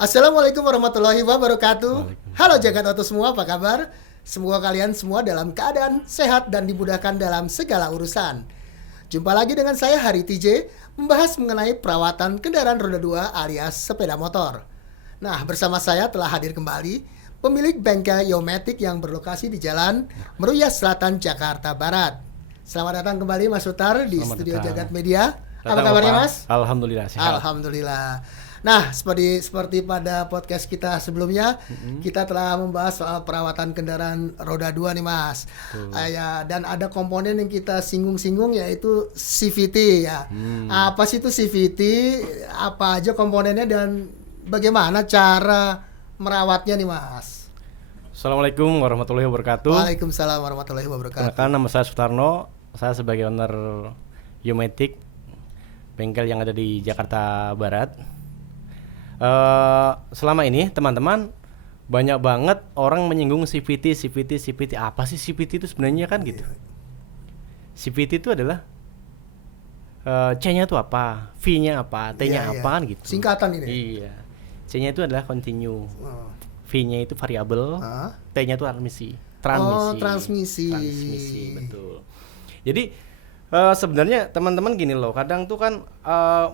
Assalamualaikum warahmatullahi wabarakatuh. Halo jagat auto semua, apa kabar? Semoga kalian semua dalam keadaan sehat dan dimudahkan dalam segala urusan. Jumpa lagi dengan saya Hari TJ, membahas mengenai perawatan kendaraan roda 2 alias sepeda motor. Nah, bersama saya telah hadir kembali pemilik bengkel Yomatic yang berlokasi di Jalan Meruya Selatan, Jakarta Barat. Selamat datang kembali Mas Sutar di studio Jagat Media. Apa kabarnya Mas? Alhamdulillah sehat. Alhamdulillah. Nah, seperti pada podcast kita sebelumnya, kita telah membahas soal perawatan kendaraan roda 2 nih Mas. Dan ada komponen yang kita singgung-singgung yaitu CVT ya. Apa sih itu CVT? Apa aja komponennya dan bagaimana cara merawatnya nih Mas? Assalamualaikum warahmatullahi wabarakatuh. Waalaikumsalam warahmatullahi wabarakatuh. Perkenalkan, nama saya Sutarno. Saya sebagai owner Yomatic, bengkel yang ada di Jakarta Barat. Selama ini teman-teman banyak banget orang menyinggung CVT. Apa sih CVT itu sebenarnya kan gitu? CVT itu adalah C-nya itu apa, V-nya apa, T-nya apa kan gitu. Singkatan ini. Iya. C-nya itu adalah continue, V-nya itu variabel, T-nya itu transmisi, betul. Jadi sebenarnya teman-teman gini loh, kadang tuh kan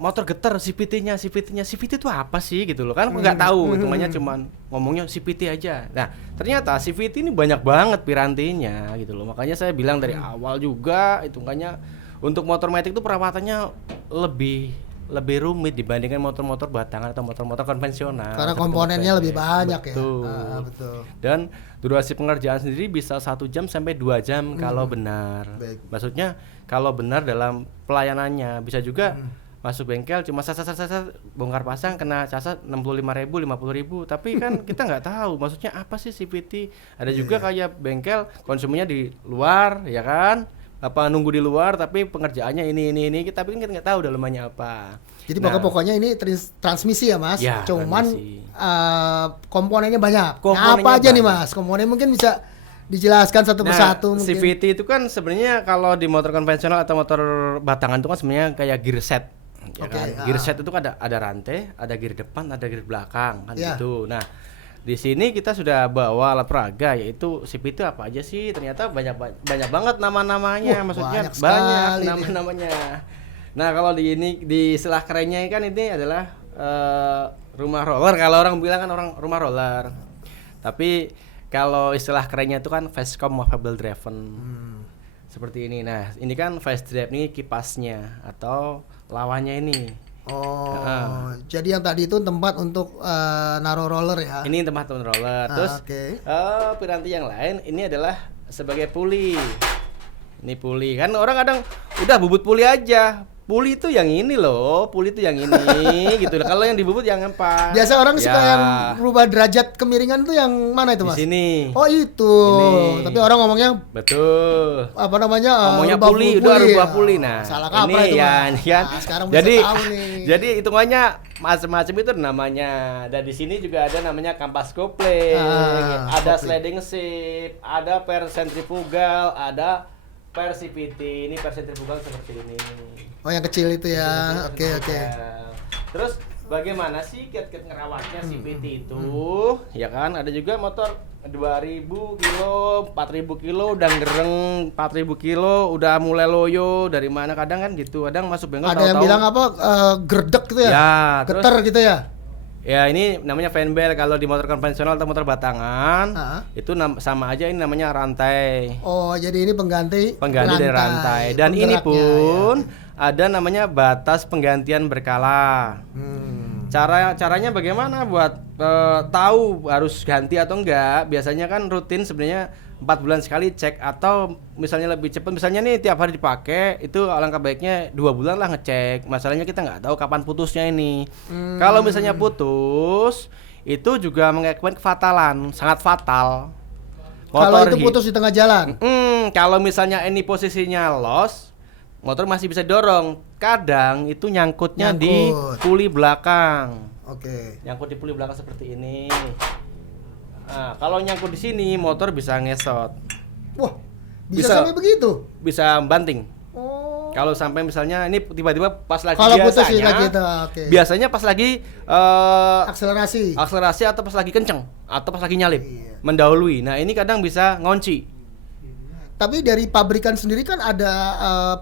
motor getar CVT itu apa sih gitu loh kan, nggak tahu, hitungannya cuman ngomongnya CVT aja. Nah ternyata CVT ini banyak banget pirantinya gitu loh, makanya saya bilang dari awal juga hitungannya untuk motor matic itu perawatannya lebih rumit dibandingkan motor-motor batangan atau motor-motor konvensional. Karena komponennya lebih banyak. Betul. Betul. Dan durasi pengerjaan sendiri bisa 1 jam sampai 2 jam kalau benar. Baik. Maksudnya kalau benar dalam pelayanannya, bisa juga masuk bengkel cuma sasar bongkar pasang kena casa 65.000, 50.000, tapi kan kita nggak tahu maksudnya apa sih CVT. Ada juga kayak bengkel konsumennya di luar ya kan, apa nunggu di luar tapi pengerjaannya ini tapi kan kita nggak tahu dalamannya apa. Jadi pokoknya ini transmisi ya Mas, ya, cuman komponennya banyak. Komponennya apa aja banyak. nih Mas? Komponen mungkin bisa dijelaskan satu persatu mungkin. CVT itu kan sebenarnya kalau di motor konvensional atau motor batangan itu kan sebenarnya kayak gear set. Ya kan? Gear set itu ada rantai, ada gear depan, ada gear belakang kan gitu. Nah, di sini kita sudah bawa alat peraga yaitu CVT apa aja sih? Ternyata banyak banget nama-namanya, maksudnya banyak nama-namanya. Nah, kalau di istilah kerennya kan ini adalah rumah roller, kalau orang bilang kan orang rumah roller. Tapi kalau istilah kerennya itu kan Fastcom Movable Driven. Seperti ini. Nah, ini kan fast drive nih kipasnya atau lawannya ini. Jadi yang tadi itu tempat untuk naruh roller ya. Ini tempat untuk roller. Terus piranti yang lain ini adalah sebagai puli. Ini puli. Kan orang kadang udah bubut puli aja. Puli itu yang ini loh, puli itu yang ini gitu. Kalau yang dibubut yang apa? Biasa orang suka yang berubah derajat kemiringan tuh yang mana itu Mas? Di sini. Oh itu. Ini. Tapi orang ngomongnya betul. Apa namanya? Ngomongnya puli, udah rubah puli. Nah, salah kaprah itu ya. Nah, sekarang tahu nih. Jadi hitungannya macam-macam itu namanya. Dan di sini juga ada namanya kampas kopling, ada sliding ship, ada per sentrifugal, ada per CVT. Ini per sentrifugal seperti ini. Oh yang kecil itu ya. Oke. Terus bagaimana sih kiat-kiat ngerawatnya CVT itu? Ya kan ada juga motor 2000 kilo, 4000 kilo udah gereng, 4000 kilo udah mulai loyo, dari mana kadang kan gitu. Kadang masuk bengkel ada yang bilang apa gerdek gitu ya? Geter gitu ya? Ya ini namanya fanbel. Kalau di motor konvensional atau motor batangan itu sama aja, ini namanya rantai. Oh jadi ini pengganti dari rantai. Dan ini pun ada namanya batas penggantian berkala. Caranya bagaimana buat tahu harus ganti atau enggak? Biasanya kan rutin sebenarnya 4 bulan sekali cek, atau misalnya lebih cepat, misalnya nih tiap hari dipakai, itu alangkah baiknya 2 bulan lah ngecek. Masalahnya kita nggak tahu kapan putusnya ini. Kalau misalnya putus, itu juga mengakibatkan kefatalan, sangat fatal. Kalau itu putus di tengah jalan? Kalau misalnya ini posisinya loss, motor masih bisa dorong. Kadang itu nyangkutnya di puli belakang. Nyangkut di puli belakang seperti ini. Nah, kalau nyangkut di sini motor bisa ngesot. Wah, bisa sampai begitu? Bisa banting. Kalau sampai misalnya ini tiba-tiba pas lagi Kalau putus biasanya, gitu, oke. biasanya pas lagi akselerasi atau pas lagi kenceng atau pas lagi nyalip, mendahului. Nah ini kadang bisa ngunci. Tapi dari pabrikan sendiri kan ada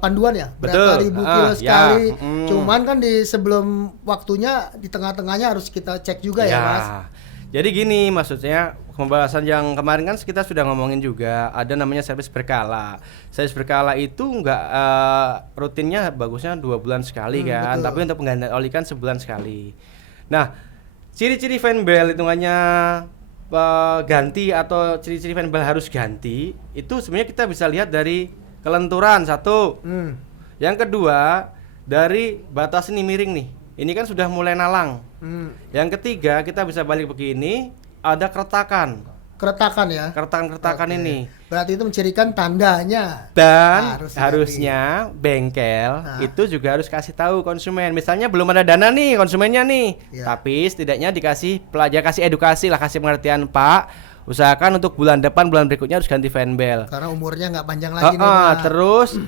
panduan ya, Betul. berapa ribu kilo sekali. Ya. Cuman kan di sebelum waktunya di tengah-tengahnya harus kita cek juga ya, Mas. Jadi gini maksudnya pembahasan yang kemarin kan kita sudah ngomongin juga ada namanya servis berkala. Servis berkala itu nggak rutinnya bagusnya 2 bulan sekali kan, betul. tapi untuk penggantian oli kan sebulan sekali. Nah, ciri-ciri fan belt hitungannya ganti atau ciri-ciri fan belt harus ganti itu sebenarnya kita bisa lihat dari kelenturan satu. Yang kedua dari batas ini miring nih. Ini kan sudah mulai nalang. Yang ketiga kita bisa balik begini, ada keretakan. Keretakan ya. Keretakan ini. Berarti itu mencirikan tandanya. Dan harusnya bengkel itu juga harus kasih tahu konsumen. Misalnya belum ada dana nih konsumennya nih. Tapi setidaknya kasih edukasi lah, kasih pengertian, Pak. Usahakan untuk bulan depan, bulan berikutnya harus ganti fan belt. Karena umurnya nggak panjang lagi nih. Terus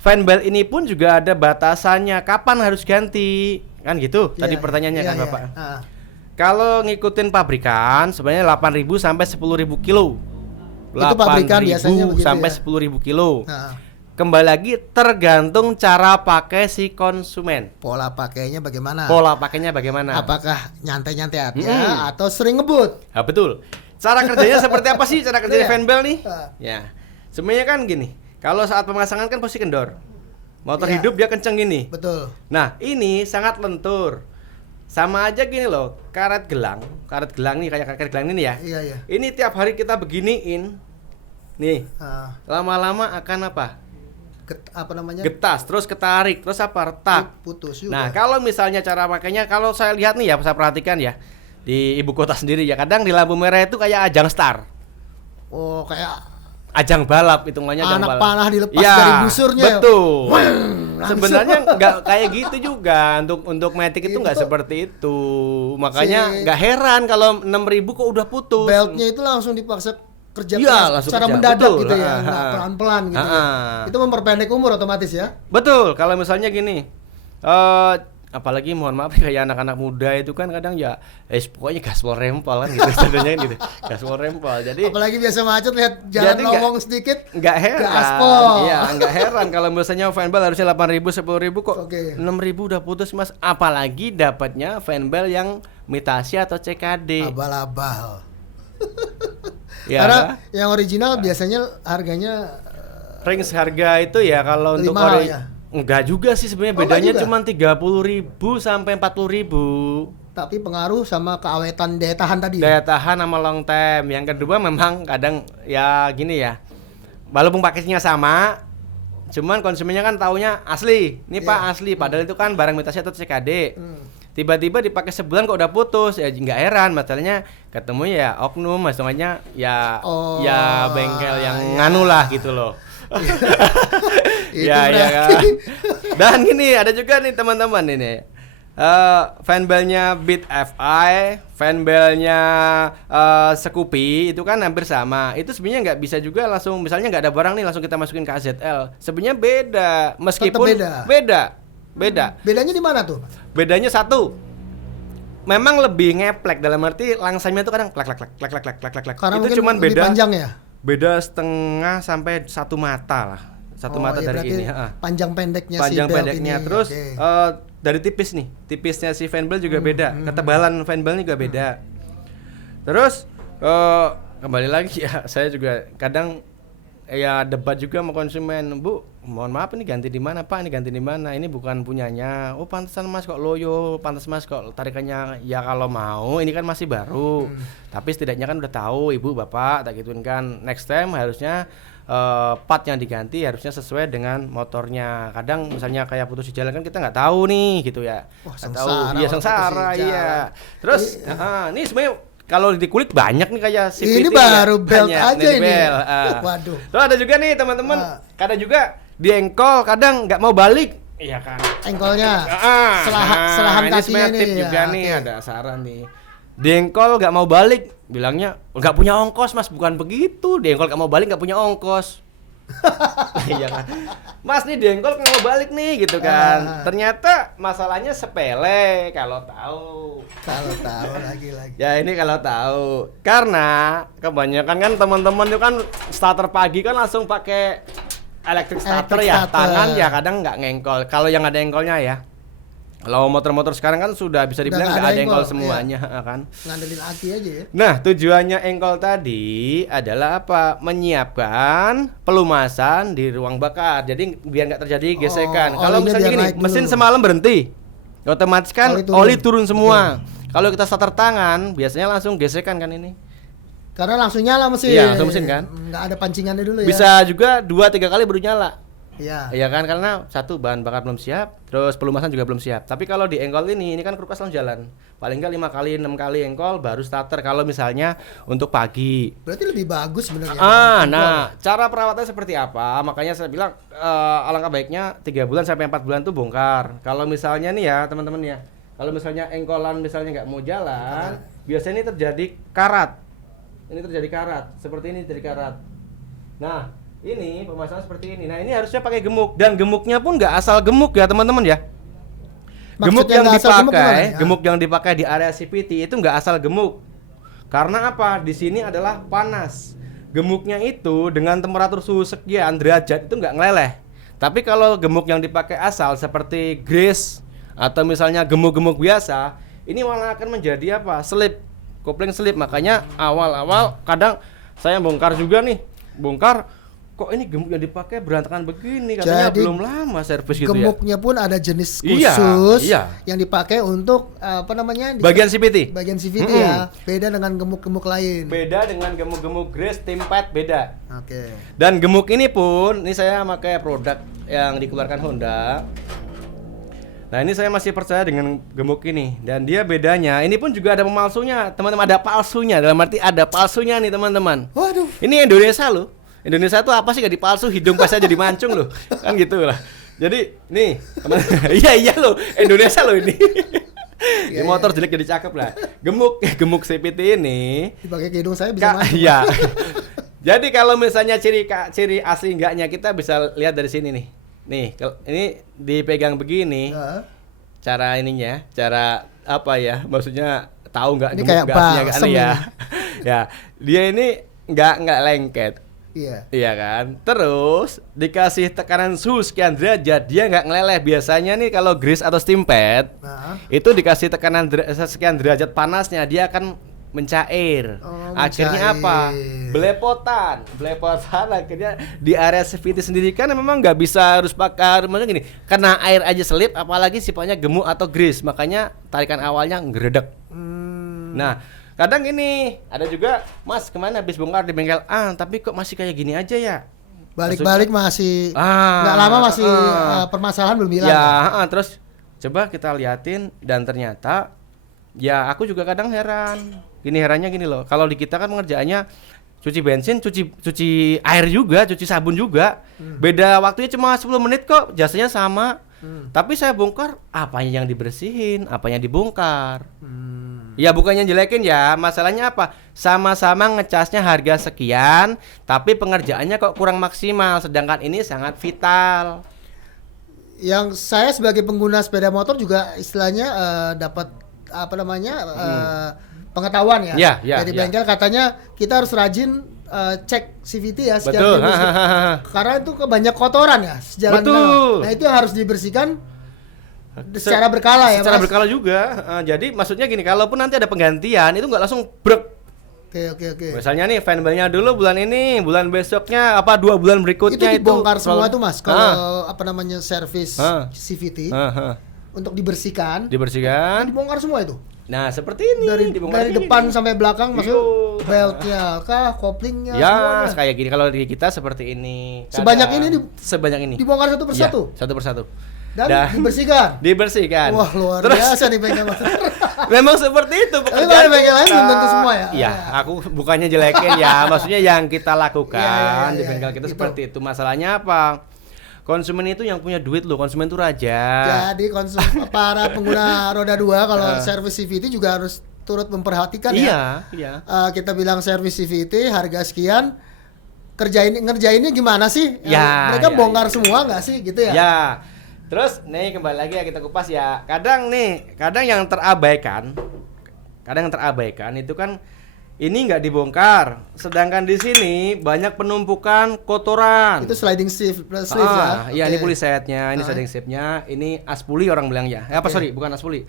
fan belt ini pun juga ada batasannya, kapan harus ganti, kan gitu. Tadi pertanyaannya kan Bapak. Kalau ngikutin pabrikan sebenarnya 8.000 sampai 10.000 kilo. Itu pabrikan biasanya begitu sampai ya? 10.000 kilo. Kembali lagi tergantung cara pakai si konsumen. Pola pakainya bagaimana? Apakah nyantai-nyantai aja atau sering ngebut? Nah, betul. Cara kerjanya seperti apa sih? Cara kerjanya fan belt nih? Ya. Sebenarnya kan gini. Kalau saat pemasangan kan posisi kendor. Motor hidup dia kenceng gini. Betul. Nah, ini sangat lentur. Sama aja gini loh, karet gelang nih kayak karet gelang ini ya. Iya. Ini tiap hari kita beginiin. Nih. Lama-lama akan apa? Getas, terus ketarik, terus apa? Retak. Putus juga. Nah, kalau misalnya cara pakainya, kalau saya lihat nih ya, saya perhatikan ya di ibu kota sendiri ya, kadang di lampu merah itu kayak ajang start. Oh, kayak ajang balap hitungannya, ajang anak balap. panah dilepas dari busurnya. Betul. Sebenarnya nggak kayak gitu juga, untuk Matic itu nggak seperti itu. Makanya nggak heran kalau 6.000 kok udah putus. Beltnya itu langsung dipaksa kerja secara kerja. mendadak. Betul. Gitu ya, nggak pelan-pelan gitu. Itu memperpendek umur otomatis ya. Betul. Kalau misalnya gini, apalagi mohon maaf kayak anak-anak muda itu kan kadang ya pokoknya gaspol rempol kan gitu sebenarnya gitu. Gaspol rempol. Jadi apalagi biasa macet lihat jalan lowong sedikit enggak heran. Gaspol. Iya, enggak heran kalau misalnya fan belt harusnya 8.000 10.000 kok 6.000 udah putus, Mas. Apalagi dapatnya fan belt yang mitasi atau CKD. Abal-abal. Ya, karena yang original biasanya harganya range harga itu ya kalau untuk enggak juga sih sebenarnya, bedanya cuma 30.000 sampai 40.000. Tapi pengaruh sama keawetan daya tahan tadi. Daya tahan sama long time. Yang kedua memang kadang ya gini ya. Walaupun paketnya sama, cuman konsumennya kan taunya asli. Ini Pak asli, padahal itu kan barang mitasi atau CKD. Tiba-tiba dipakai sebulan kok udah putus, ya nggak heran. Masalahnya ketemu ya oknum, maksudnya ya bengkel yang nganu lah gitu loh. Ya kan. Dan gini ada juga nih teman-teman ini fan beltnya Beat FI, fan beltnya Scoopy itu kan hampir sama. Itu sebenarnya nggak bisa juga langsung, misalnya nggak ada barang nih langsung kita masukin ke AZL. Sebenarnya beda, meskipun beda. Bedanya di mana tuh? Bedanya satu, memang lebih ngeplek, dalam arti langsangnya itu kadang klak. Karena itu cuman beda panjang ya. Beda setengah sampai 1 mata lah. Satu mata dari ini. Panjang pendeknya panjang si belt pendeknya. ini. Terus dari tipis nih. Tipisnya si fan belt juga beda. Ketebalan fan belt juga beda. Terus kembali lagi ya, saya juga kadang ya debat juga sama konsumen. Bu, mohon maaf ini ganti di mana Pak? Ini ganti di mana? Ini bukan punyanya. Oh, pantesan Mas kok loyo, pantas Mas kok tarikannya. Ya kalau mau, ini kan masih baru. Tapi setidaknya kan udah tahu Ibu Bapak, tak gituin kan. Next time harusnya part yang diganti harusnya sesuai dengan motornya. Kadang misalnya kayak putus di jalan kan kita nggak tahu nih gitu ya. Iya sengsara iya. Terus ini sebenarnya kalau di kulit banyak nih kayak CVT. Ini baru belt banyak, aja ini. Waduh. Terus ada juga nih teman-teman. Kadang juga di engkol kadang nggak mau balik. Iya kan. Engkolnya. Selahan kakinya ini juga nih ada saran nih. Di engkol nggak mau balik, bilangnya nggak punya ongkos Mas. Bukan begitu. Di engkol nggak mau balik nggak punya ongkos. Iya kan. Mas nih dengkol mau balik nih gitu kan. Ternyata masalahnya sepele kalau tahu. Kalau tahu lagi. Ya ini kalau tahu. Karena kebanyakan kan teman-teman itu kan starter pagi kan langsung pakai electric starter ya. Tangan ya kadang nggak ngengkol. Kalau yang ada engkolnya ya. Kalau motor-motor sekarang kan sudah bisa dibilang nggak ada engkol semuanya, iya. Kan? Ngandelin aki aja ya. Nah, tujuannya engkol tadi adalah apa? Menyiapkan pelumasan di ruang bakar. Jadi biar nggak terjadi gesekan. Kalau misalnya gini, mesin semalam berhenti, otomatis kan oli turun semua. Kalau kita starter tangan, biasanya langsung gesekan kan ini. Karena langsung nyala mesin. Iya, langsung mesin kan. Nggak ada pancingannya dulu ya. Bisa juga 2-3 kali baru nyala. Iya. Iya kan, karena satu bahan bakar belum siap, terus pelumasan juga belum siap. Tapi kalau di engkol ini kan kulkas langsung jalan. Paling nggak 5 kali 6 kali engkol baru starter kalau misalnya untuk pagi. Berarti lebih bagus sebenarnya. Nah, cara perawatannya seperti apa? Makanya saya bilang alangkah baiknya 3 bulan sampai 4 bulan tuh bongkar. Kalau misalnya nih ya, teman-teman ya. Kalau misalnya engkolan misalnya nggak mau jalan, biasanya ini terjadi karat. Ini terjadi karat, seperti ini terjadi karat. Nah, ini pemasangan seperti ini. Nah, ini harusnya pakai gemuk dan gemuknya pun nggak asal gemuk ya teman-teman ya. Gemuk yang dipakai, gemuk yang dipakai di area CVT itu nggak asal gemuk. Karena apa? Di sini adalah panas. Gemuknya itu dengan temperatur suhu sekian derajat itu nggak ngeleleh. Tapi kalau gemuk yang dipakai asal seperti grease atau misalnya gemuk-gemuk biasa, ini malah akan menjadi apa? Slip, kopling slip. Makanya awal-awal kadang saya bongkar juga nih, kok ini gemuk yang dipakai berantakan begini, katanya jadi, belum lama servis gitu gemuknya ya. Pun ada jenis khusus yang dipakai untuk apa namanya? Bagian CVT. Bagian CVT ya. Beda dengan gemuk-gemuk lain. Beda dengan gemuk-gemuk grease, Steampad beda. Oke. Dan gemuk ini pun, ini saya pakai produk yang dikeluarkan Honda. Nah, ini saya masih percaya dengan gemuk ini. Dan dia bedanya, ini pun juga ada pemalsunya, teman-teman, ada palsunya. Dalam arti ada palsunya nih, teman-teman. Waduh. Ini Indonesia loh. Indonesia tuh apa sih gak dipalsu, hidung pas aja dimancung loh. Kan gitu lah. Jadi, nih, teman. iya loh, Indonesia loh ini. Ini motor jelek jadi cakep lah. Gemuk CVT ini dipakai ke hidung saya bisa mancung. Iya. Jadi kalau misalnya ciri asli enggaknya kita bisa lihat dari sini nih. Nih, ini dipegang begini. Cara ininya, cara apa ya? Maksudnya tahu nggak gemuk gasnya kan ya? Ya, dia ini nggak lengket. Iya kan. Terus dikasih tekanan suhu sekian derajat, dia nggak ngeleleh. Biasanya nih kalau grease atau steampad itu dikasih tekanan sekian derajat panasnya, dia akan mencair. Akhirnya apa? Belepotan akhirnya di area CVT sendiri kan memang nggak bisa harus pakai, maksudnya gini, kena air aja selip, apalagi sifatnya gemuk atau grease, makanya tarikan awalnya ngeredek. Nah, kadang ini ada juga, Mas kemana habis bongkar di bengkel tapi kok masih kayak gini aja ya? Balik-balik masih nggak lama masih permasalahan belum hilang. Ya, terus coba kita liatin dan ternyata ya aku juga kadang heran. Herannya gini loh. Kalau di kita kan pengerjaannya cuci bensin, cuci air juga, cuci sabun juga. Beda waktunya cuma 10 menit kok, jasanya sama. Tapi saya bongkar, apanya yang dibersihin, apanya dibongkar. Ya bukannya jelekin ya, masalahnya apa? Sama-sama ngecasnya harga sekian, tapi pengerjaannya kok kurang maksimal, sedangkan ini sangat vital. Yang saya sebagai pengguna sepeda motor juga istilahnya dapat apa namanya pengetahuan ya. Dari bengkel katanya kita harus rajin cek CVT ya sekian minggu. Karena itu banyak kotoran ya sejalan. Nah itu harus dibersihkan secara berkala ya. Secara berkala juga. Jadi maksudnya gini, kalaupun nanti ada penggantian itu nggak langsung brek. Oke. Misalnya nih fanbelnya dulu bulan ini, bulan besoknya 2 bulan berikutnya itu dibongkar semua tuh Mas. Kalau apa namanya servis CVT untuk dibersihkan, dibongkar semua itu. Nah seperti ini dari depan sampai belakang, maksud beltnya kah, koplingnya, ya semuanya. Kayak gini. Kalau di kita seperti ini. Sebanyak ini dibongkar satu persatu. Ya, satu persatu. Dan dibersihkan. Wah luar biasa nih bengkel motor. Memang seperti itu pekerjaan. Tapi bengkel lain belum tentu semua ya. Iya, aku bukannya jelekin ya, maksudnya yang kita lakukan di bengkel kita seperti itu. Masalahnya apa? Konsumen itu yang punya duit loh, konsumen itu raja. Jadi para pengguna roda 2 kalau servis CVT juga harus turut memperhatikan ya. Iya. Kita bilang servis CVT harga sekian, ngerjainnya gimana sih? Ya, mereka ya, bongkar ya. semua nggak sih gitu ya? Ya. Terus nih kembali lagi ya kita kupas ya. Kadang yang terabaikan itu kan ini nggak dibongkar. Sedangkan di sini banyak penumpukan kotoran. Itu sliding sleeve ya. Iya, ini pulley setnya, ini sliding sleeve-nya, ini aspuli orang bilang ya. Apa sorry, bukan aspuli.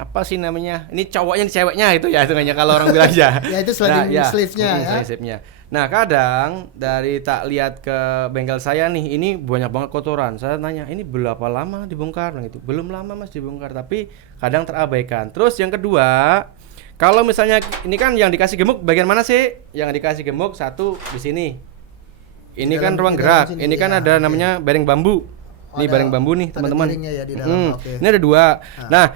Apa sih namanya? Ini cowoknya, ini ceweknya itu ya hitungannya kalau orang bilang ya. Ya itu sliding sleeve-nya ya. Sliding sleeve-nya. Nah, kadang dari tak lihat ke bengkel saya nih, ini banyak banget kotoran. Saya tanya, ini berapa lama dibongkar? Nah, gitu. Belum lama Mas dibongkar, tapi kadang terabaikan. Terus yang kedua, kalau misalnya ini kan yang dikasih gemuk bagian mana sih? Yang dikasih gemuk satu di sini. Ini kan ruang gerak. Ini kan ada namanya bearing bambu. Ini bearing bambu nih, teman-teman. Ya di dalam. Ini ada 2. Nah,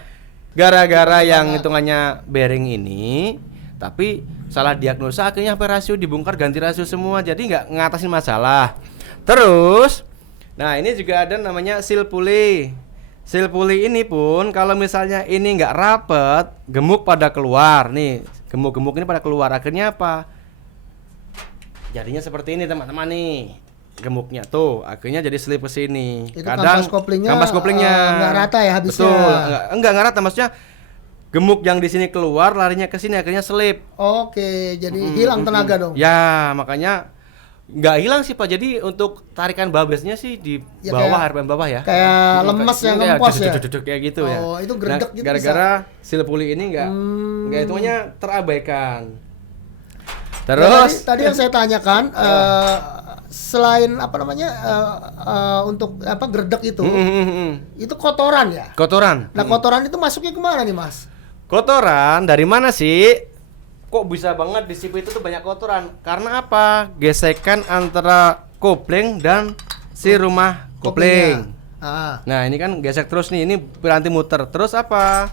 gara-gara yang hitungannya bearing ini tapi salah diagnosa akhirnya sampai rasio dibongkar, ganti rasio semua, jadi nggak ngatasin masalah. Terus nah ini juga ada namanya seal pulley. Seal pulley ini pun kalau misalnya ini nggak rapet, gemuk pada keluar nih, gemuk-gemuk ini pada keluar, akhirnya apa, jadinya seperti ini teman-teman nih, gemuknya tuh akhirnya jadi slip ke sini. Itu kadang kampas koplingnya nggak rata ya habisnya. Betul, enggak rata, maksudnya gemuk yang di sini keluar larinya ke sini akhirnya slip. Oke, jadi hilang tenaga dong. Ya, makanya nggak hilang sih Pak. Jadi untuk tarikan babesnya sih di ya, bawah, RPM bawah ya. Kayak lemes yang ngempos ya. Kayak gitu ya. Oh, itu gerdek gitu. Gara-gara seal pulley ini nggak hitungannya terabaikan. Ya, Terus tadi yang saya tanyakan selain apa namanya untuk apa gerdek itu kotoran ya? Kotoran. Nah, kotoran itu masuknya kemana nih, Mas? Kotoran dari mana sih? Kok bisa banget di sip itu tuh banyak kotoran? Karena apa? Gesekan antara kopling dan si rumah kopling. Nah, ini kan gesek terus nih, ini berhenti muter. Terus apa?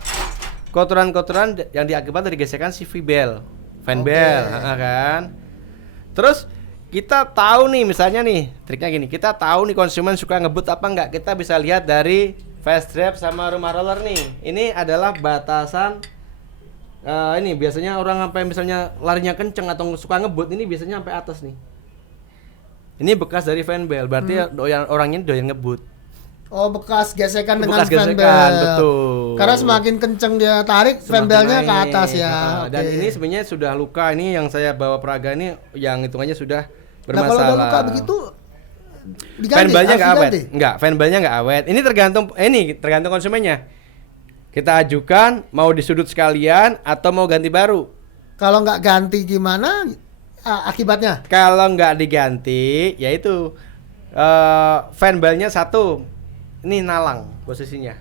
Kotoran-kotoran yang diakibat dari gesekan si V-bell, fan bell, kan? Terus kita tahu nih, misalnya nih, triknya gini, kita tahu nih konsumen suka ngebut apa enggak, kita bisa lihat dari fast drive sama rumah roller nih. Ini adalah batasan ini biasanya orang sampai misalnya larinya kenceng atau suka ngebut, ini biasanya sampai atas nih. Ini bekas dari fan bell, berarti orangnya doyan ngebut. Oh, bekas gesekan dengan Bekas fan gesekan, bell. betul. Karena semakin kenceng dia tarik, fan bellnya ke atas ya. Dan ini sebenarnya sudah luka. Ini yang saya bawa Praga ini yang hitungannya sudah bermasalah. Nah, kalau udah luka begitu diganti, fan bellnya nggak awet. diganti? Enggak, fan bellnya nggak awet. Ini tergantung konsumennya. Kita ajukan mau disudut sekalian atau mau ganti baru. Kalau nggak ganti gimana akibatnya? Kalau nggak diganti, yaitu fan bellnya satu, ini nalang posisinya.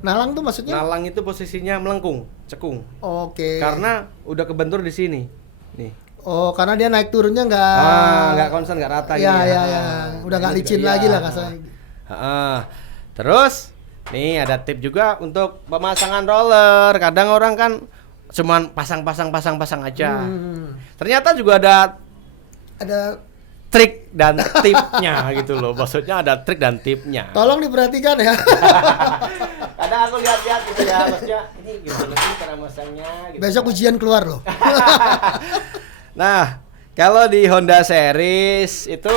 Nalang tuh maksudnya? Nalang itu posisinya melengkung, cekung. Oke. Karena udah kebentur di sini, nih. Oh, karena dia naik turunnya nggak konsen, nggak rata. Ya. Udah nggak licin lagi lah kasarnya. Terus, nih ada tip juga untuk pemasangan roller. Kadang orang kan cuman pasang aja. Ternyata juga ada trik dan tipnya gitu loh. Maksudnya ada trik dan tipnya. Tolong diperhatikan ya. Kadang aku lihat-lihat gitu ya, maksudnya ini gimana sih cara masangnya gitu. Besok ujian keluar loh. Nah, kalau di Honda series itu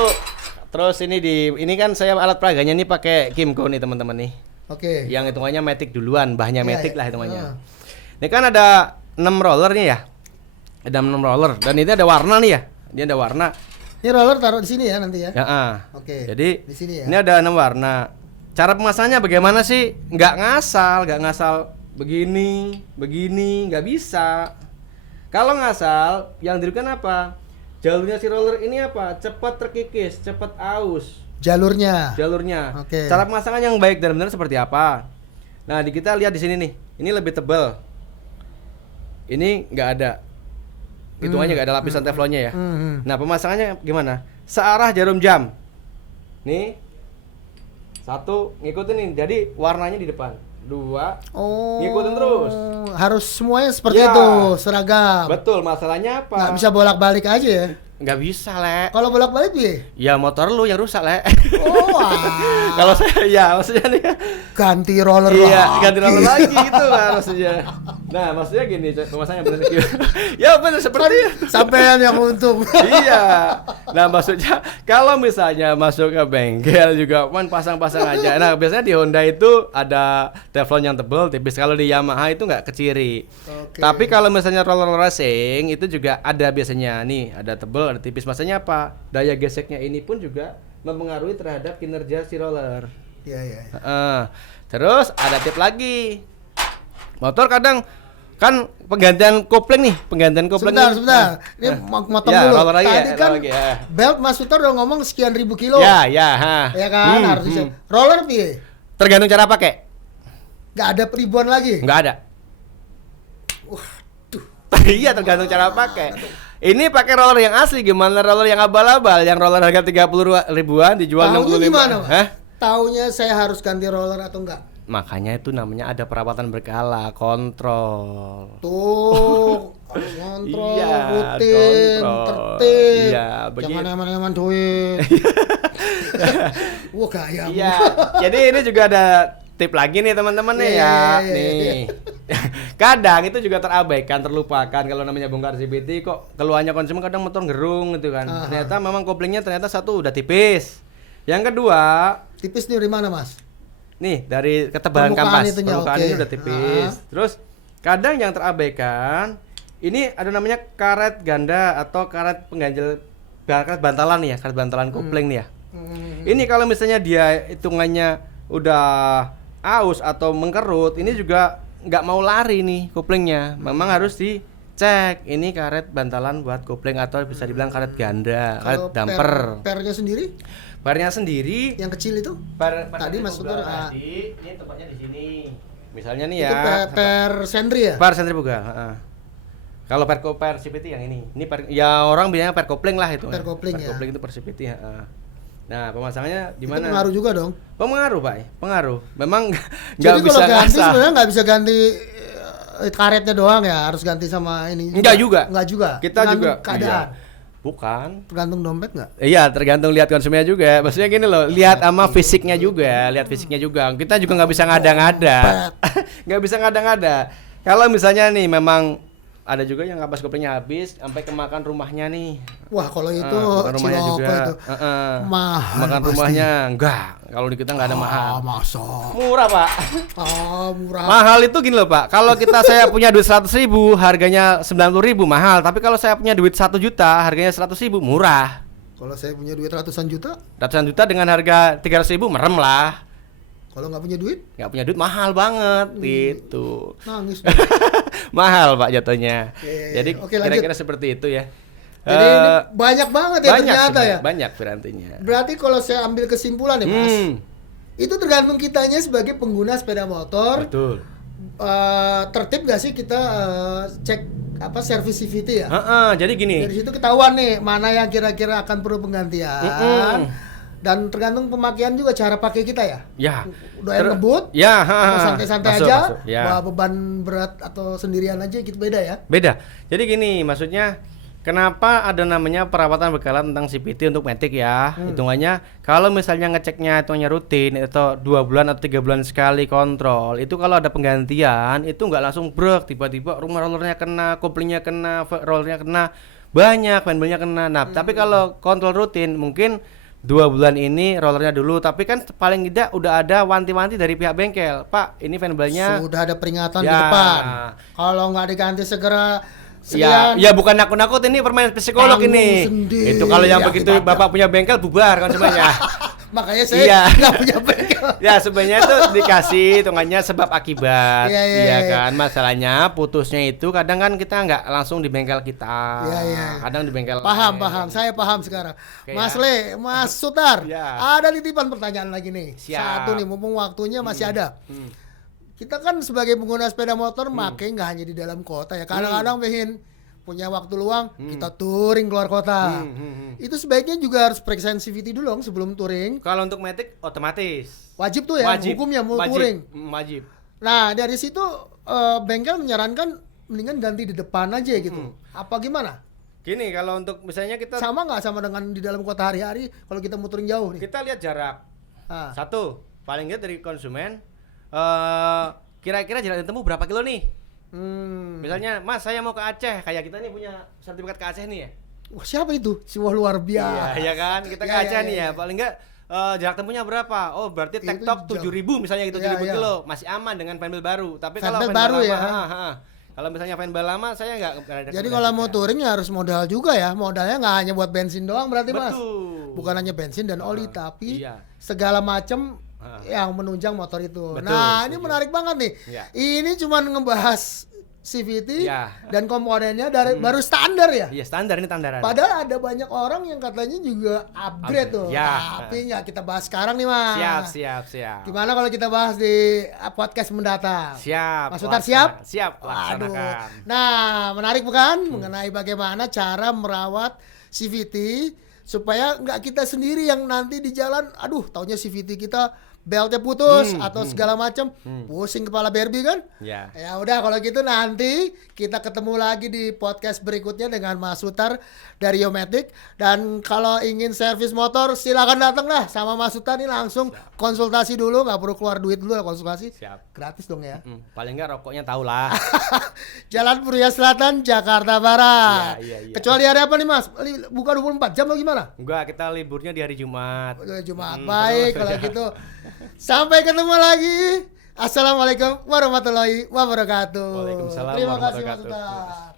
terus ini kan saya alat peraganya ini pakai Kimco nih teman-teman nih. Oke. Yang hitungannya matic duluan, bahannya matic lah hitungannya. Ini kan ada 6 roller nih ya. Ada 6 roller dan ini ada warna nih ya. Ini ada warna. Ini roller taruh di sini ya nanti ya. Oke. Jadi di sini ya. Ini ada 6 warna. Cara pemasangannya bagaimana sih? Nggak ngasal begini, nggak bisa. Kalau ngasal, yang dirugikan apa? Jalurnya si roller ini apa? Cepat terkikis, cepat aus. Jalurnya. Oke. Cara pemasangan yang baik dan benar seperti apa? Nah, kita lihat di sini nih. Ini lebih tebal. Ini nggak ada. Hitungannya nggak ada lapisan teflonnya ya. Nah, pemasangannya gimana? Searah jarum jam. Nih. 1 ngikutin nih. Jadi warnanya di depan. 2 ngikutin terus. Harus semuanya seperti itu, seragam. Betul, masalahnya apa? Nggak bisa bolak-balik aja ya? Nggak bisa, Le. Kalau bolak-balik piye? Ya motor lu yang rusak, Le. Kalau saya ya maksudnya nih ganti roller lagi. Iya, ganti roller lagi gitu lah maksudnya. Nah, maksudnya gini, pemasangan bener ya bener seperti sampean yang untung. Iya. Nah, maksudnya kalau misalnya masuk ke bengkel juga pasang-pasang aja. Nah, biasanya di Honda itu ada teflon yang tebal tipis. Kalau di Yamaha itu nggak keciri. Tapi kalau misalnya roller racing itu juga ada biasanya nih, ada tebal, ada tipis. Maksudnya apa? Daya geseknya ini pun juga mempengaruhi terhadap kinerja si roller. Iya. Terus ada tip lagi. Motor kadang kan penggantian kopling. Sebentar. Ini motong ya, dulu. Lagi Tadi kan ya. belt Mas Sutar udah ngomong sekian ribu kilo. Ya. Ya kan, harus bisa. Roller piye? Tergantung cara pakai. Nggak ada ribuan lagi. Nggak ada. Waduh. Iya, tergantung cara pakai. Ini pakai roller yang asli, gimana roller yang abal-abal? Yang roller harga 30 ribuan dijual 65. Gimana, Hah? Taunya saya harus ganti roller atau enggak? Makanya itu namanya ada perawatan berkala, kontrol. Tuh, harus kontrol, Iya, rutin, kontrol. tertib. Iya, begitu. Jangan eman-eman duit. Wah, gaya. Iya. Jadi ini juga ada tip lagi nih teman-teman nih ya. Nih. Kadang itu juga terabaikan, terlupakan kalau namanya bongkar CVT kok keluhannya konsumen kadang motor gerung gitu kan. Ternyata memang koplingnya ternyata satu udah tipis. Yang kedua, tipis nih dari mana, Mas? Nih dari ketebalan kampas, permukaan ini udah tipis. Terus kadang yang terabaikan ini ada namanya karet ganda atau karet pengganjal, karet bantalan nih ya, karet bantalan kopling nih ya. Ini kalau misalnya dia hitungannya udah aus atau mengkerut, ini juga nggak mau lari nih koplingnya. Memang harus dicek ini karet bantalan buat kopling atau bisa dibilang karet ganda, karet damper. Pernya sendiri? Pernya sendiri yang kecil itu? Tadi Mas Sutar ini tempatnya di sini. Misalnya nih itu ya. Per sentri ya? Per sentrifugal, Kalau per CVT yang ini ya orang bilangnya per kopling lah itu. Per kopling ya. Kopling itu per CVT, Nah, pemasangannya di mana? Pengaruh juga dong. Pengaruh, Pak. Pengaruh. Memang nggak bisa ganti sebenarnya nggak bisa ganti karetnya doang ya, harus ganti sama ini. Enggak juga. Kita juga keadaan. Iya. Bukan. Tergantung dompet nggak? Iya, tergantung lihat konsumennya juga. Maksudnya gini loh, lihat sama fisiknya juga, Kita juga nggak bisa ngada-ngada. Nggak bisa ngada-ngada. Kalau misalnya nih memang ada juga yang kapas koplingnya habis sampai kemakan rumahnya nih. Wah, kalau itu rumahnya juga itu mahal. Makan pasti. Rumahnya enggak. Kalau di kita enggak ada mahal. Masa? Murah, Pak. Murah. Mahal itu gini loh, Pak. Kalau saya punya duit 100.000, harganya 90.000 mahal. Tapi kalau saya punya duit 1 juta, harganya 100.000 murah. Kalau saya punya duit ratusan juta? Ratusan juta dengan harga 300.000 merem lah. Kalau nggak punya duit? Nggak punya duit mahal banget gitu. Nangis. Mahal, Pak, jatuhnya. Jadi kira-kira seperti itu ya. Jadi ini banyak banget ya ternyata ya. Banyak berartinya. Berarti kalau saya ambil kesimpulan ya, Mas. Itu tergantung kitanya sebagai pengguna sepeda motor. Betul. Tertib nggak sih kita cek servis CVT ya? Jadi gini. Dari situ ketahuan nih mana yang kira-kira akan perlu penggantian. Dan tergantung pemakaian juga cara pakai kita ya. Ya. Doain ngebut. Ya. Santai-santai aja. Masuk, ya. Bawa beban berat atau sendirian aja gitu beda ya. Beda. Jadi gini, maksudnya kenapa ada namanya perawatan berkala tentang CVT untuk Matic ya? Hitungannya kalau misalnya ngeceknya hitungannya rutin atau 2 bulan atau 3 bulan sekali kontrol, itu kalau ada penggantian itu nggak langsung brek, tiba-tiba rumah rollernya kena, koplingnya kena, rollernya kena, banyak fanbelnya kena. Nah, tapi kalau kontrol rutin mungkin 2 bulan ini rollernya dulu, tapi kan paling tidak udah ada wanti-wanti dari pihak bengkel. Pak, ini fanbelnya sudah ada peringatan di depan. Kalau nggak diganti segera ya bukan nakut-nakut, ini permainan psikolog ini. Sendiri. Itu kalau yang begitu Bapak punya bengkel bubar kan semuanya. Makanya saya nggak punya bengkel. Ya sebenarnya itu dikasih hitungannya sebab akibat. Iya kan. Masalahnya putusnya itu kadang kan kita nggak langsung di bengkel kita. Kadang di bengkel. Paham. Saya paham sekarang. Mas Le, Mas Sutar, ada titipan pertanyaan lagi nih. Siap. Satu nih, mumpung waktunya masih ada. Kita kan sebagai pengguna sepeda motor make nggak hanya di dalam kota ya. Kadang-kadang pengen punya waktu luang, kita touring keluar kota. Itu sebaiknya juga harus periksa CVT dulu dong sebelum touring. Kalau untuk Matic otomatis. Wajib tuh ya, hukumnya mau touring. Wajib. Nah, dari situ bengkel menyarankan mendingan ganti di depan aja gitu. Apa gimana? Gini, kalau untuk misalnya kita sama nggak sama dengan di dalam kota hari-hari kalau kita mau touring jauh nih? Kita lihat jarak. Satu, paling nggak dari konsumen kira-kira jarak tempuh berapa kilo nih? Misalnya, Mas saya mau ke Aceh, kayak kita nih punya sertifikat ke Aceh nih ya. Wah, siapa itu? Wah, luar biasa. Iya kan, kita ke Aceh nih ya. Paling enggak jarak tempuhnya berapa? Oh, berarti TikTok 7.000 misalnya gitu, 7.000 kilo. Masih aman dengan fanbel baru. Tapi kalau fanbel baru lama, ya. Kalau misalnya fanbel lama saya enggak ada. Jadi kalau mau touring ya harus modal juga ya. Modalnya nggak hanya buat bensin doang berarti, Mas. Betul. Bukan hanya bensin dan oli, tapi segala macam yang menunjang motor itu. Betul, nah, ini menarik banget nih. Ya. Ini cuma ngebahas CVT dan komponennya dari baru standar ya. Iya, standar ini standaran. Padahal ada banyak orang yang katanya juga upgrade tuh. Tapi nggak kita bahas sekarang nih, Mas. Siap. Gimana kalau kita bahas di podcast mendatang? Siap. Mas Utar siap? Siap, laksanakan. Nah, menarik bukan mengenai bagaimana cara merawat CVT supaya nggak kita sendiri yang nanti di jalan, aduh, taunya CVT kita beltnya putus atau segala macam, pusing kepala Barbie kan? Ya udah kalau gitu nanti kita ketemu lagi di podcast berikutnya dengan Mas Utar dari Yomatic. Dan kalau ingin servis motor silakan datang lah sama Mas Utar nih langsung konsultasi dulu, nggak perlu keluar duit dulu lah konsultasi. Gratis dong ya. Paling nggak rokoknya tahu lah. Jalan Purya Selatan, Jakarta Barat. Iya. Kecuali hari apa nih Mas? Buka 24 jam atau gimana? Enggak, kita liburnya di hari Jumat. Baik kalau gitu. Sampai ketemu lagi. Assalamualaikum warahmatullahi wabarakatuh. Waalaikumsalam Terima kasih warahmatullahi Mas wabarakatuh. Utar.